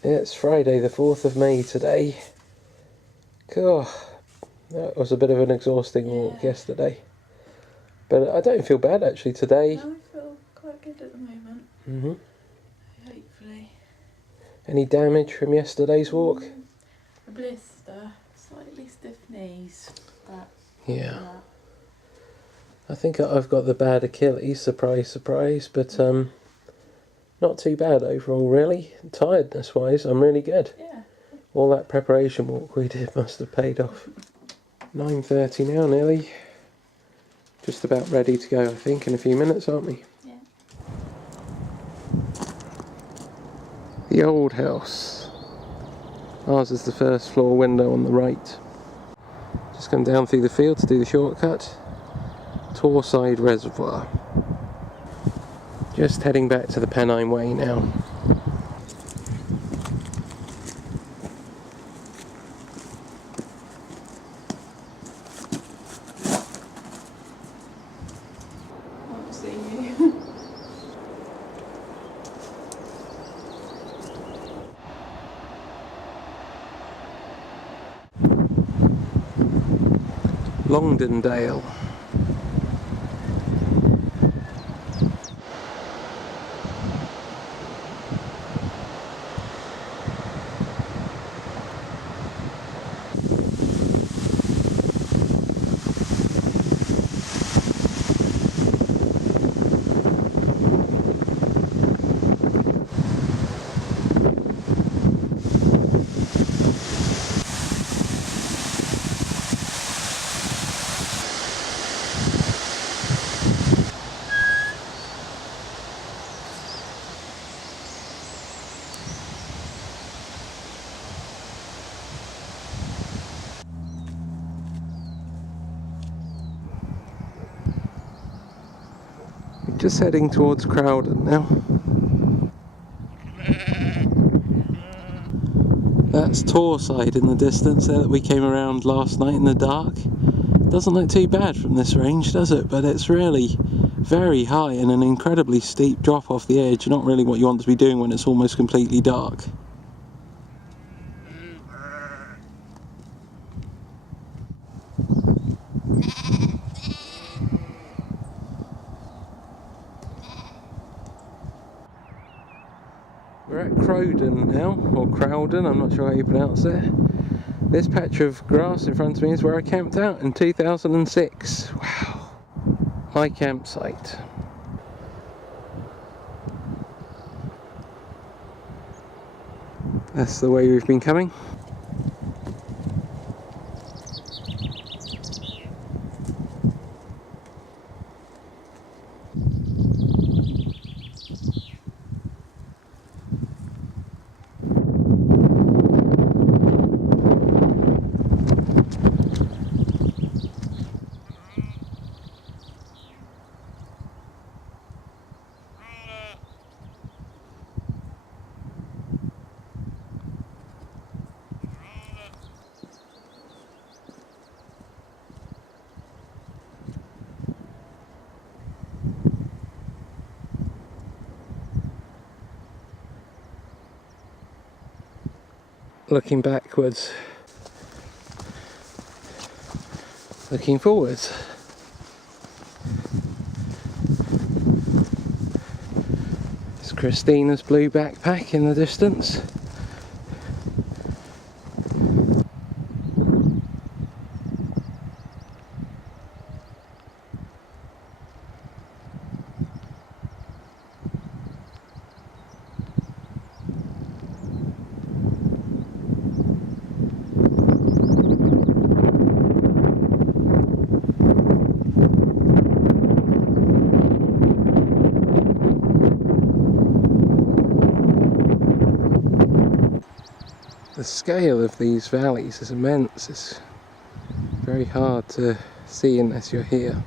It's Friday the 4th of May today. God, that was a bit of an exhausting walk yesterday. But I don't feel bad actually today. No, I feel quite good at the moment. Hopefully. Any damage from yesterday's walk? A blister, slightly stiff knees. But Yeah. I think I've got the bad Achilles, surprise, surprise, but not too bad overall really. Tiredness wise, I'm really good. Yeah. All that preparation walk we did must have paid off. 9:30 now nearly. Just about ready to go I think in a few minutes, aren't we? Yeah. The old house. Ours is the first floor window on the right. Just come down through the field to do the shortcut. Torside Reservoir. Just heading back to the Pennine Way now. Want to see you. Longdendale. Just heading towards Crowden now. That's Torside in the distance there that we came around last night in the dark. Doesn't look too bad from this range, does it? But it's really very high and an incredibly steep drop off the edge. Not really what you want to be doing when it's almost completely dark. We're at Crowden now, or Crowden, I'm not sure how you pronounce it. This patch of grass in front of me is where I camped out in 2006. Wow, my campsite. That's the way we've been coming. Looking backwards, looking forwards. It's Christina's blue backpack in the distance. The scale of these valleys is immense. It's very hard to see unless you're here.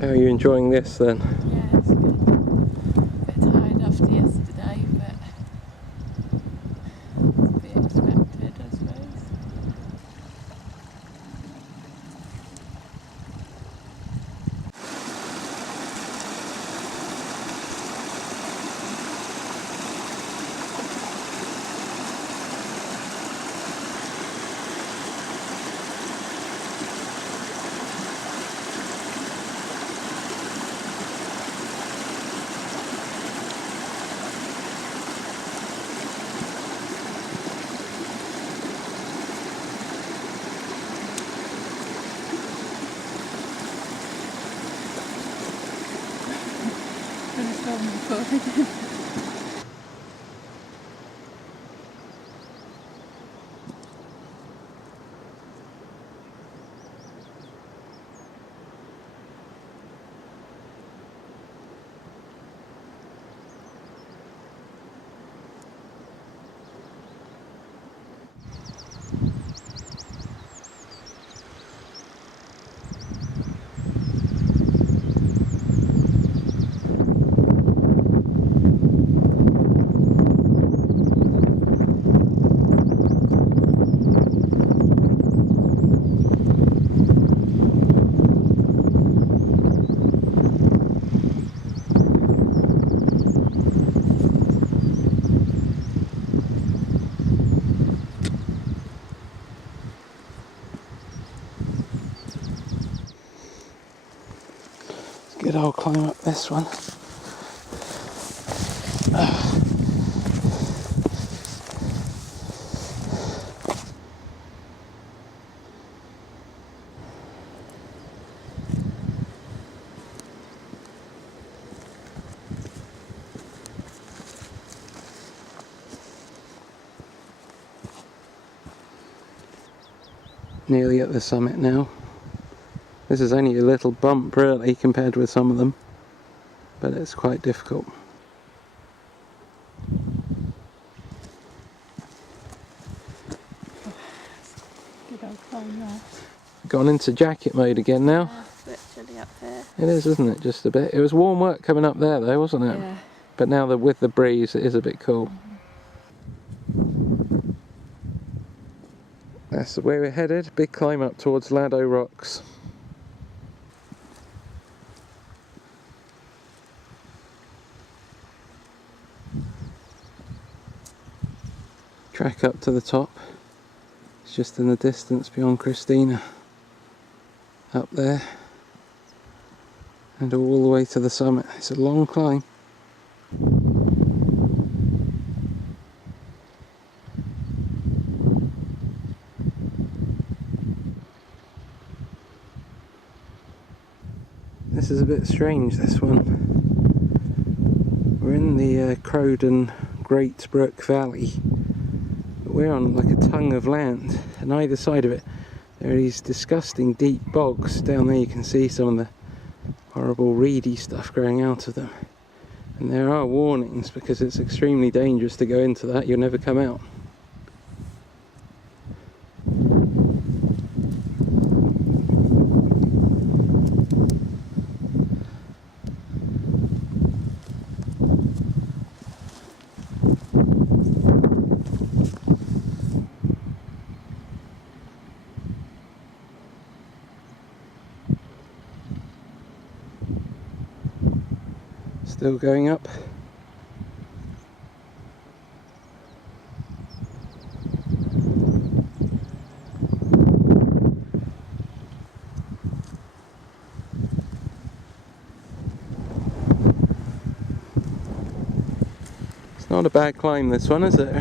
How are you enjoying this then? Yeah, it's good. A bit tired after yesterday, but it's a bit expected, I suppose. long before. Good old climb up this one. Nearly at the summit now. This is only a little bump really compared with some of them, but it's quite difficult. Good old climb there. Gone into jacket mode again now. Yeah, it's a bit chilly up here. It is, isn't it? Just a bit. It was warm work coming up there though, wasn't it? Yeah. But now with the breeze it is a bit cool. That's the way we're headed. Big climb up towards Laddow Rocks. Track up to the top. It's just in the distance beyond Christina. Up there. And all the way to the summit. It's a long climb. This is a bit strange, this one. We're in the Crowden Great Brook Valley. But we're on like a tongue of land, and either side of it there are these disgusting deep bogs. Down there you can see some of the horrible reedy stuff growing out of them. And there are warnings because it's extremely dangerous to go into that, you'll never come out. Still going up. It's not a bad climb, this one, is it?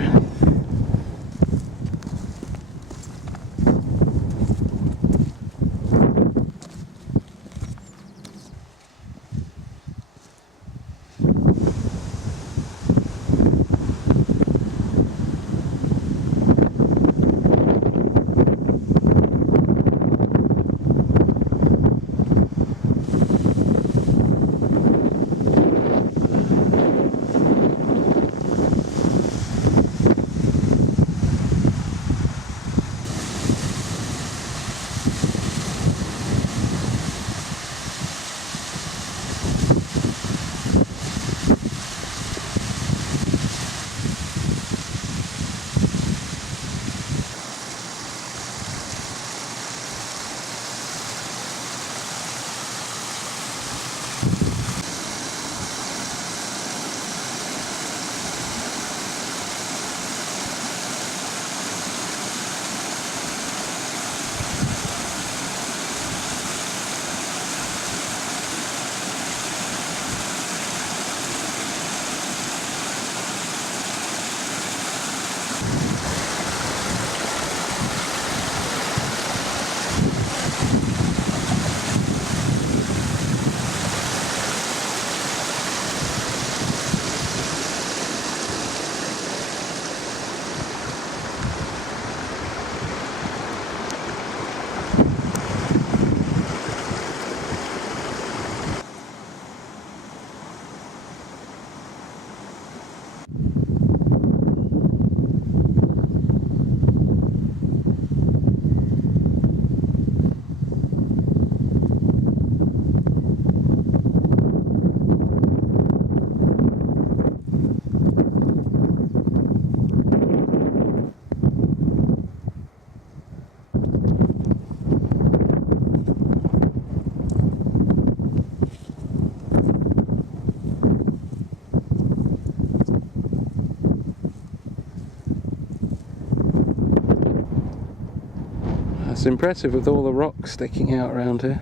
It's impressive with all the rocks sticking out around here.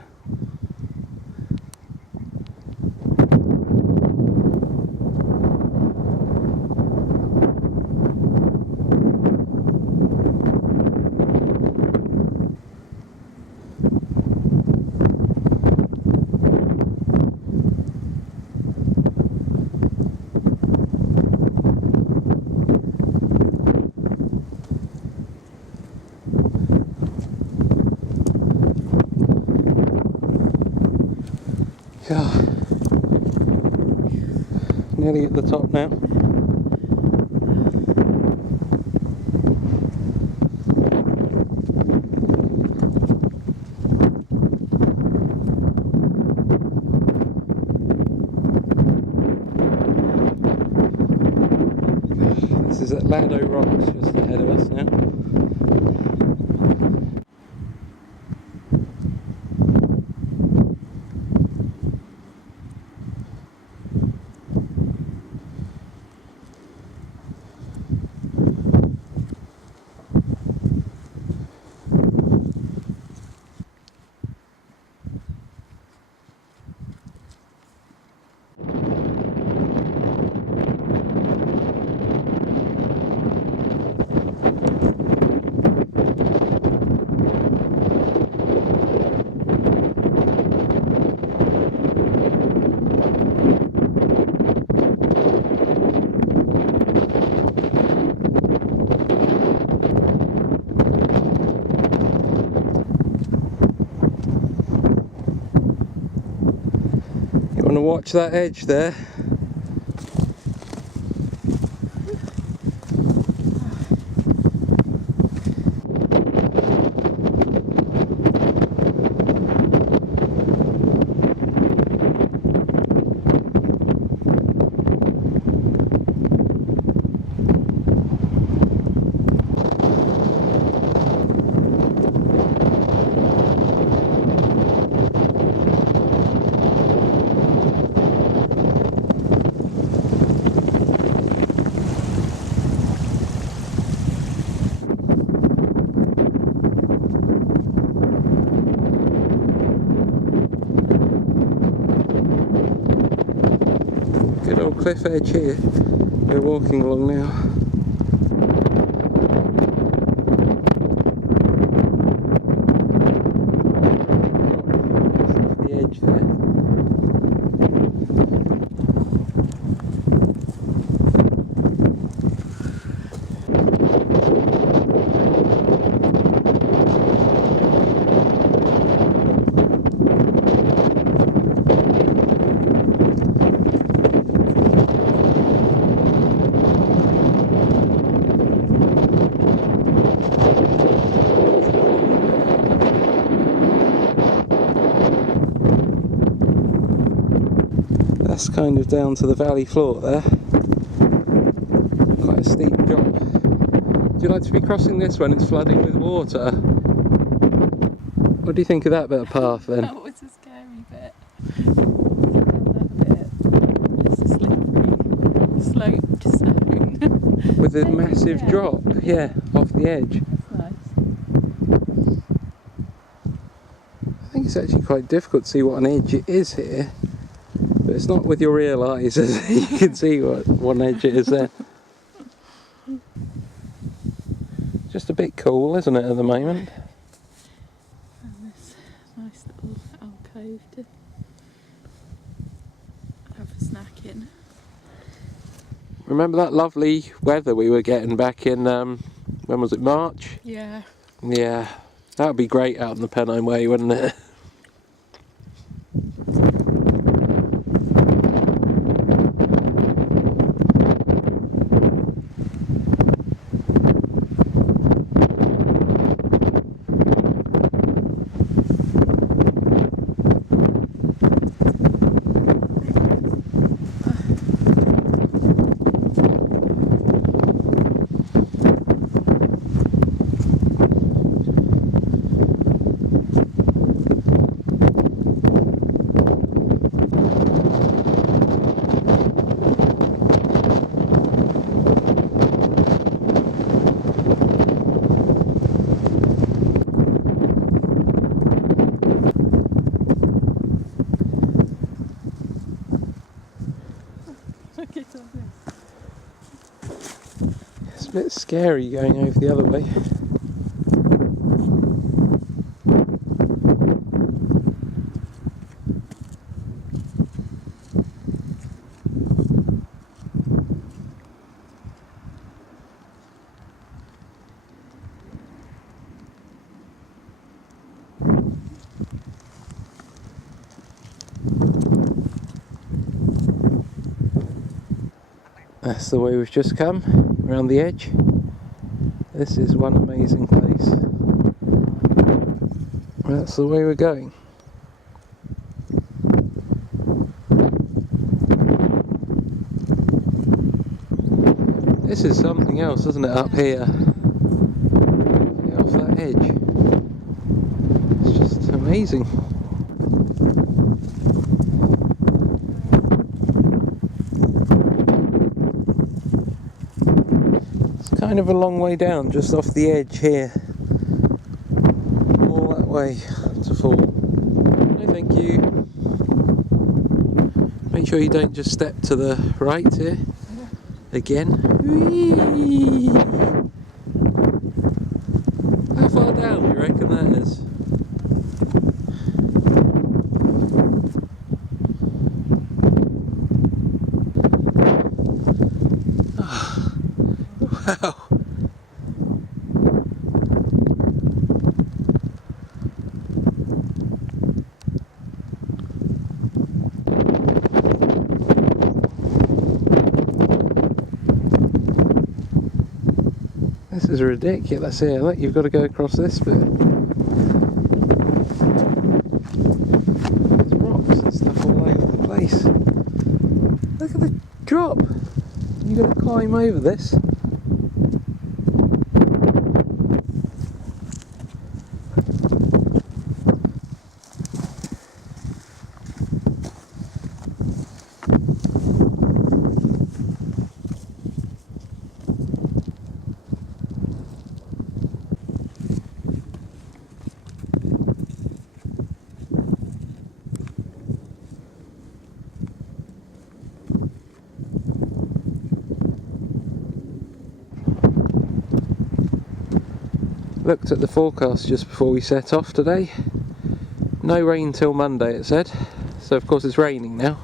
Yeah. Nearly at the top now. This is at Laddow Rocks, just ahead of us now. Want to watch that edge there? Good old cliff edge here we're walking along now. The edge there. That's kind of down to the valley floor there. Quite a steep drop. Do you like to be crossing this when it's flooding with water? What do you think of that bit of path then? That was a scary bit. That bit. It's a slippery slope just down. With a massive drop, yeah, off the edge. That's nice. I think it's actually quite difficult to see what an edge it is here. But it's not with your real eyes, is it? You can see what one edge it is there. Just a bit cool, isn't it, at the moment? And this nice little alcove to have a snack in. Remember that lovely weather we were getting back in, when was it, March? Yeah. Yeah, that would be great out on the Pennine Way, wouldn't it? bit scary going over the other way. That's the way we've just come, around the edge. This is one amazing place. That's the way we're going. This is something else, isn't it, up here? Get off that edge. It's just amazing. Kind of a long way down, just off the edge here. All that way to fall. No thank you. Make sure you don't just step to the right here. Again. Whee! How far down do you reckon that is? Wow. This is ridiculous here. Look, you've got to go across this bit. There's rocks and stuff all over the place. Look at the drop. You've got to climb over this. Looked at the forecast just before we set off today. No rain till Monday, it said. So of course it's raining now.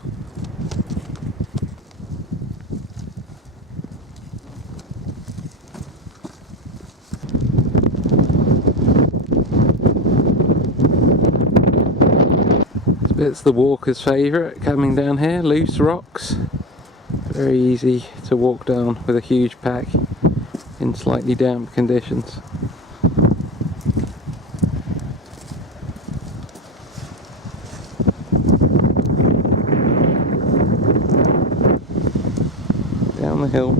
This bit's the walker's favourite, coming down here. Loose rocks. Very easy to walk down with a huge pack in slightly damp conditions. Down the hill.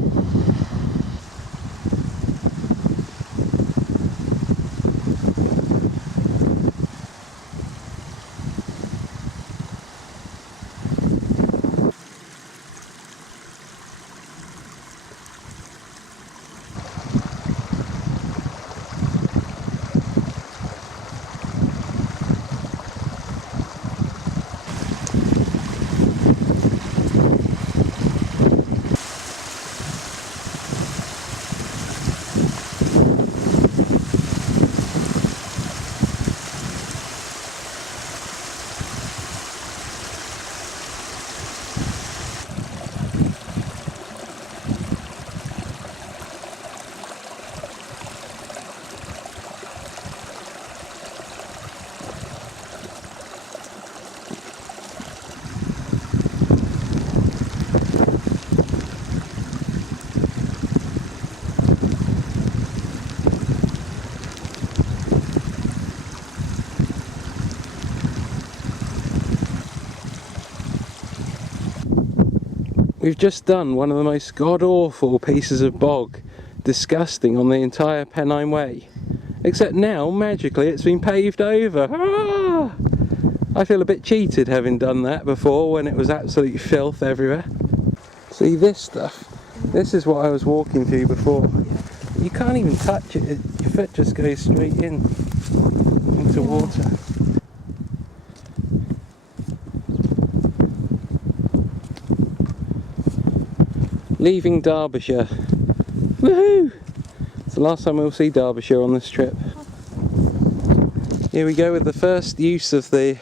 We've just done one of the most god-awful pieces of bog, disgusting, on the entire Pennine Way. Except now, magically, it's been paved over. Ah! I feel a bit cheated having done that before when it was absolute filth everywhere. See this stuff? This is what I was walking through before. You can't even touch it, your foot just goes straight into water. Leaving Derbyshire. Woohoo! It's the last time we'll see Derbyshire on this trip. Here we go with the first use of the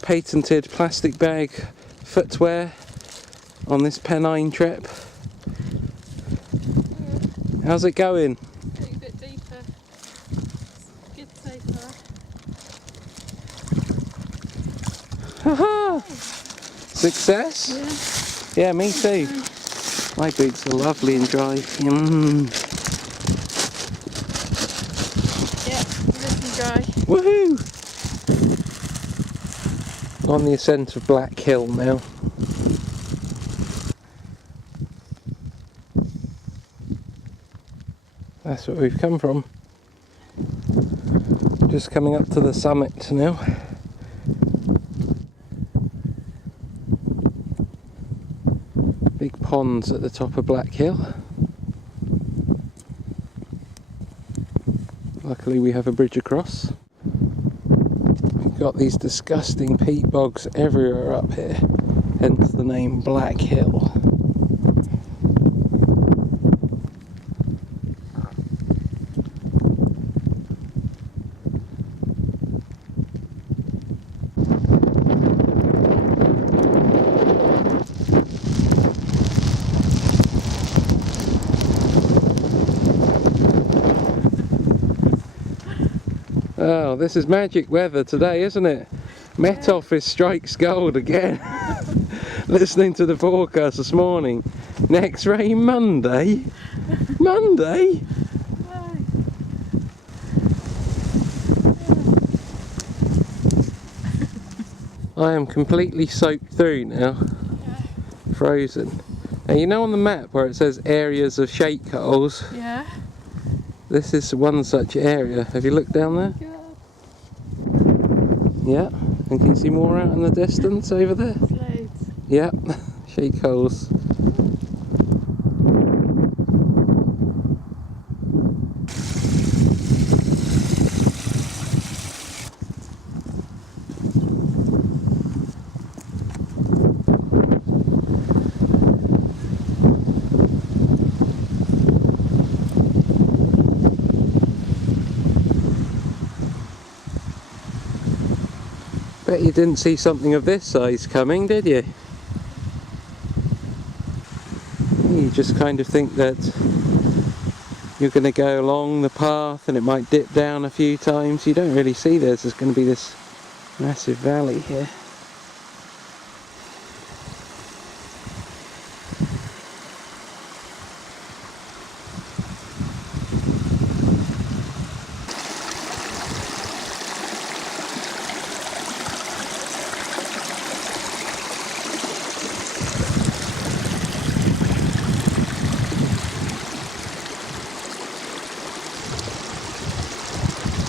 patented plastic bag footwear on this Pennine trip. How's it going? Getting a bit deeper. Good so far. Haha! Success? Yeah. Yeah, me too. My boots are lovely and dry. Yeah, nice and dry. Woohoo! On the ascent of Black Hill now. That's where we've come from. Just coming up to the summit now. Big ponds at the top of Black Hill. Luckily we have a bridge across. We've got these disgusting peat bogs everywhere up here, hence the name Black Hill. Oh, this is magic weather today, isn't it? Met Office strikes gold again. Listening to the forecast this morning. Next rain Monday? Monday? I am completely soaked through now. Frozen. Now you know on the map where it says areas of shake holes? Yeah. This is one such area. Have you looked down there? Yeah. And can you see more out in the distance over there? Loads. Yeah. Shake holes. Bet you didn't see something of this size coming, did you? You just kind of think that you're going to go along the path and it might dip down a few times. You don't really see there's going to be this massive valley here.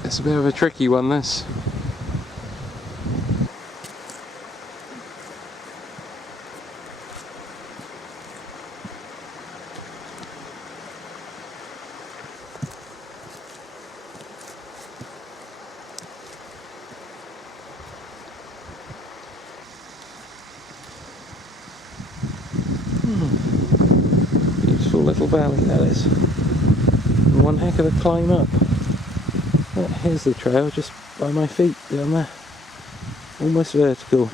It's a bit of a tricky one, this. Beautiful little valley that is. And one heck of a climb up. Here's the trail just by my feet down there, almost vertical.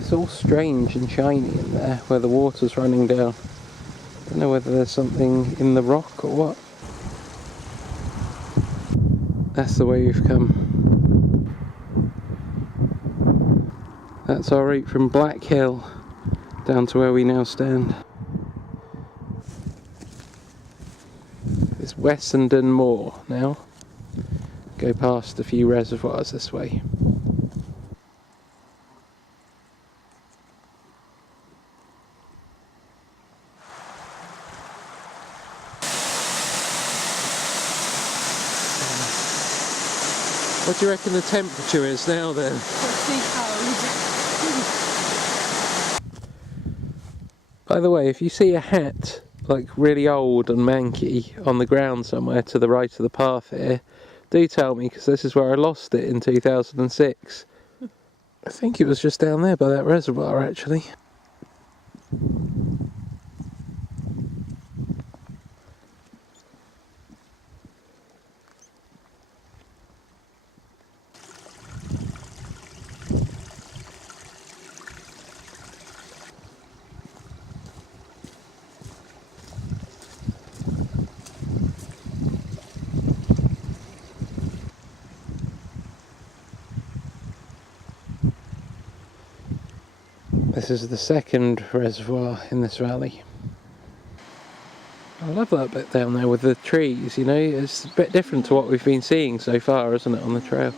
It's all strange and shiny in there where the water's running down. I don't know whether there's something in the rock or what. That's the way we've come. That's our route from Black Hill down to where we now stand. It's Wessenden Moor now. Go past a few reservoirs this way. What do you reckon the temperature is now then? Pretty cold. By the way, if you see a hat, like really old and manky, on the ground somewhere to the right of the path here, do tell me, because this is where I lost it in 2006. I think it was just down there by that reservoir, actually. This is the second reservoir in this valley. I love that bit down there with the trees, you know, it's a bit different to what we've been seeing so far, isn't it, on the trail?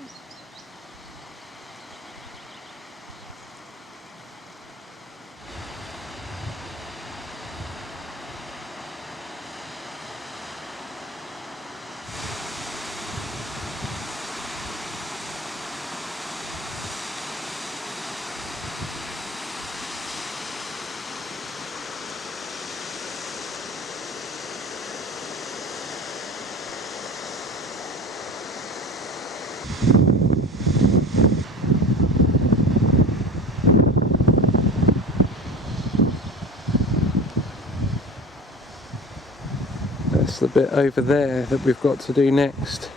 That's the bit over there that we've got to do next.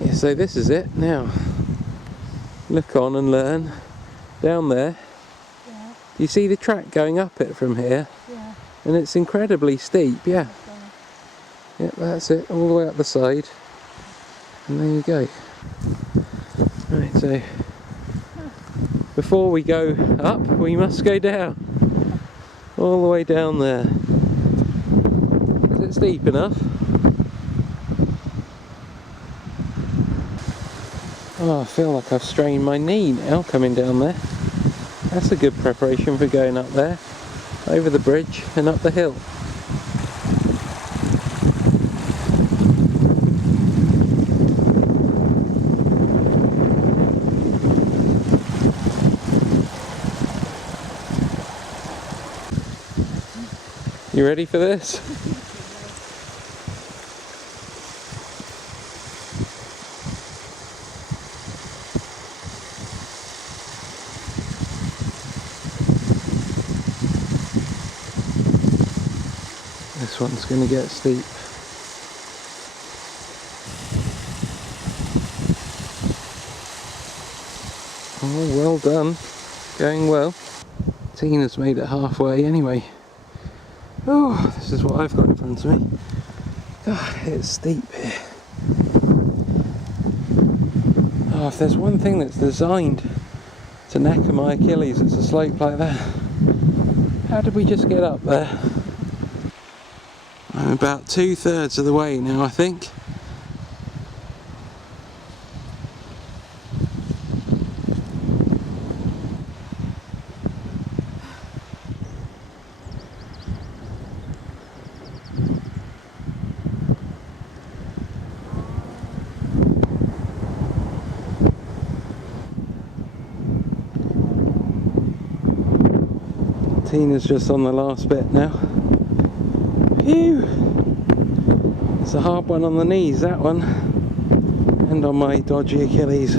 Yeah, so this is it now. Look on and learn. Down there. Yeah. You see the track going up it from here? Yeah. And it's incredibly steep, yeah. Yep, that's it, all the way up the side. And there you go. Right, so before we go up, we must go down. All the way down there. Is it steep enough? Oh, I feel like I've strained my knee now coming down there. That's a good preparation for going up there. Over the bridge and up the hill. You ready for this? This one's going to get steep. Oh, well done. Going well. Tina's made it halfway anyway. Oh, this is what I've got in front of me. God, it's steep here. Oh, if there's one thing that's designed to knacker my Achilles, it's a slope like that. How did we just get up there? I'm about 2/3 of the way now, I think. Tina's just on the last bit now. Phew! It's a hard one on the knees, that one. And on my dodgy Achilles.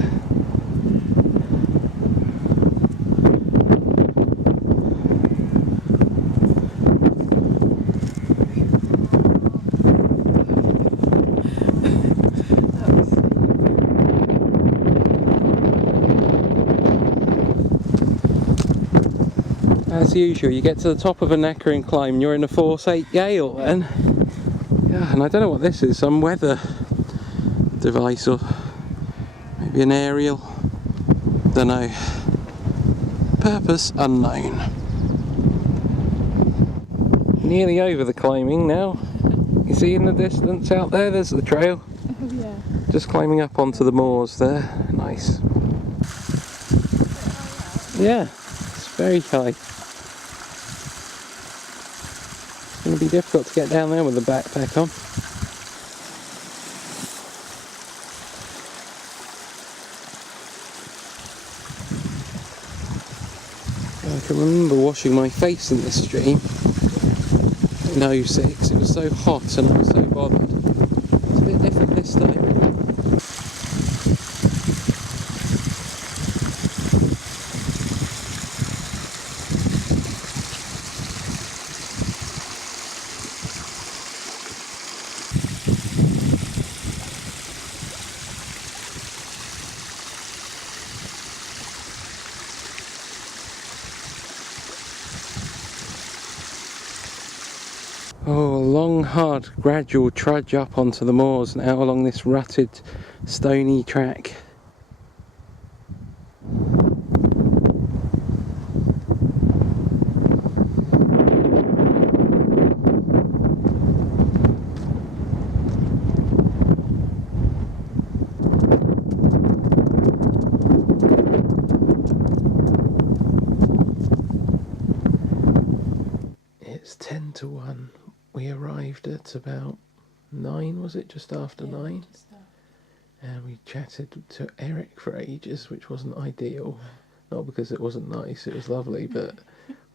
As usual, you get to the top of a knackering climb and you're in a force 8 gale then. Yeah, and I don't know what this is, some weather device or maybe an aerial, don't know. Purpose unknown. Nearly over the climbing now. You see in the distance out there, there's the trail. Oh, yeah. Just climbing up onto the moors there. Nice. Yeah, it's very high. It's going to be difficult to get down there with the backpack on. I can remember washing my face in this stream in '06. It was so hot and I was so bothered. It's a bit different this time. Oh, a long, hard, gradual trudge up onto the moors and out along this rutted, stony track. It's 10 to 1. We arrived at about 9, was it? Just after 9? Just after. And we chatted to Eric for ages, which wasn't ideal. Not because it wasn't nice, it was lovely, but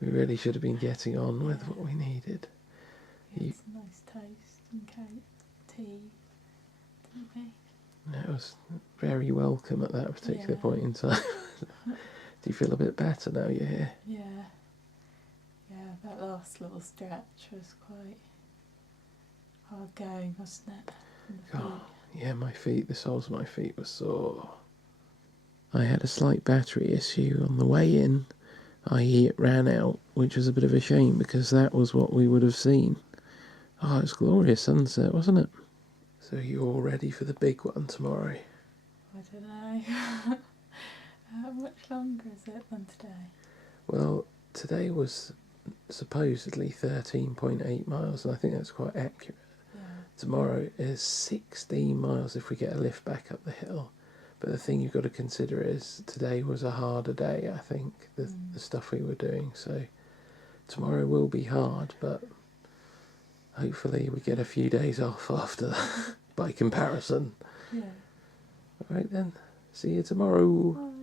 we really should have been getting on with what we needed. Yeah, it's a nice toast and cake, tea, didn't we? It was very welcome at that particular point in time. Do you feel a bit better now you're here? Yeah. Yeah, that last little stretch was quite hard going, wasn't it? Oh, yeah, my feet, the soles of my feet were sore. I had a slight battery issue on the way in, i.e. it ran out, which was a bit of a shame because that was what we would have seen. Oh, it was a glorious sunset, wasn't it? So you're all ready for the big one tomorrow? I don't know. How much longer is it than today? Well, today was supposedly 13.8 miles, and I think that's quite accurate. Yeah. Tomorrow is 16 miles if we get a lift back up the hill. But the thing you've got to consider is today was a harder day, I think, the stuff we were doing. So tomorrow will be hard, but hopefully we get a few days off after that, by comparison. Yeah. All right then, see you tomorrow. Bye.